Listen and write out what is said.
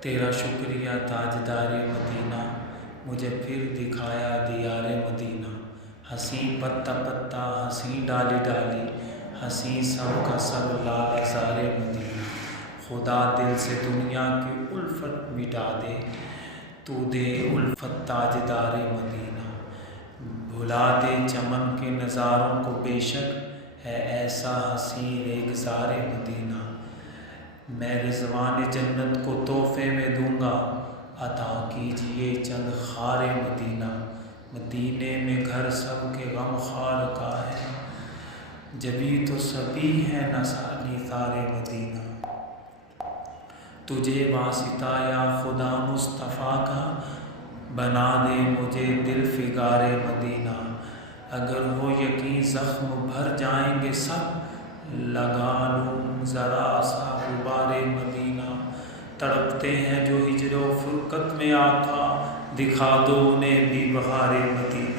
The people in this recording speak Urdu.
تیرا شکریہ تاجدار مدینہ، مجھے پھر دکھایا دیار مدینہ۔ ہنسی پتا پتا ہنسی ڈالی ڈالی، ہنسی سب کا سب لال زار مدینہ۔ خدا دل سے دنیا کی الفت مٹا دے، تو دے الفت تاجدار مدینہ۔ بھلا دے چمن کے نظاروں کو، بے شک ہے ایسا حسین ریگزار مدینہ۔ میں رضوان جنت کو تحفے میں دوں گا، عطا کیجئے چند خار مدینہ۔ مدینے میں گھر سب کے غم خوار کا ہے، جبھی تو سبھی ہے نثار مدینہ۔ تجھے واسطہ یا خدا مصطفیٰ کا، بنا دے مجھے دل فگار مدینہ۔ اگر ہو یقین زخم بھر جائیں گے سب، لگا لوں ذرا سا غبار مدینہ۔ تڑپتے ہیں جو ہجر و فرقت میں آقا، دکھا دو انہیں بھی بہار مدینہ۔